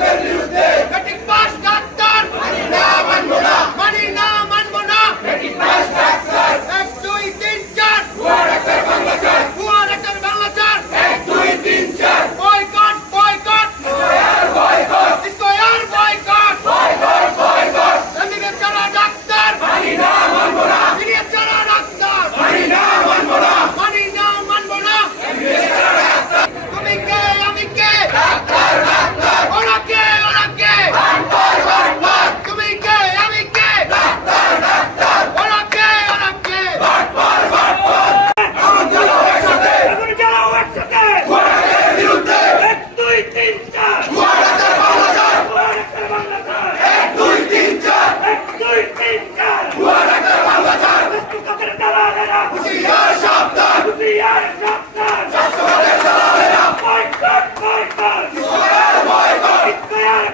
Aleluia!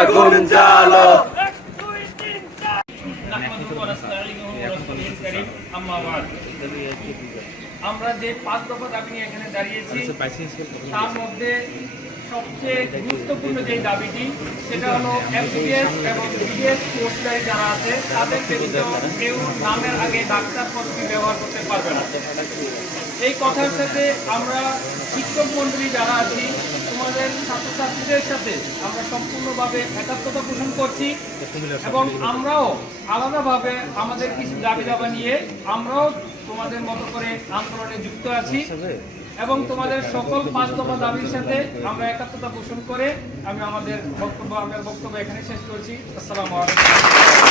আম্মা জ্বালো। আমরা যে পাঁচ দফা দাবি নিয়ে এখানে দাঁড়িয়েছি তার মধ্যে সবচেয়ে গুরুত্বপূর্ণ যে দাবিটি, সেটা হলো এমবিবিএস এবং বিবিএস কোর্সটাই যারা আছে তাদের ব্যতীত কেউ নামের আগে ডাক্তার পদবি ব্যবহার করতে পারবে না। এই কথার সাথে আমরা শিক্ষক মন্ডলী যারা আছি, তোমাদের ছাত্রছাত্রীদের সাথে আমরা সম্পূর্ণভাবে একাত্মতা পোষণ করছি এবং আমরাও আলাদাভাবে আমাদের কিছু দাবি দাবা নিয়ে আমরাও তোমাদের মতো করে আন্দোলনে যুক্ত আছি। এবং তোমাদের সকল পাঁচ দফা দাবির সাথে আমরা একাত্মতা পোষণ করে আমি আমাদের বক্তব্য, আমার বক্তব্য এখানে শেষ করছি। আসসালাম আলাইকুম।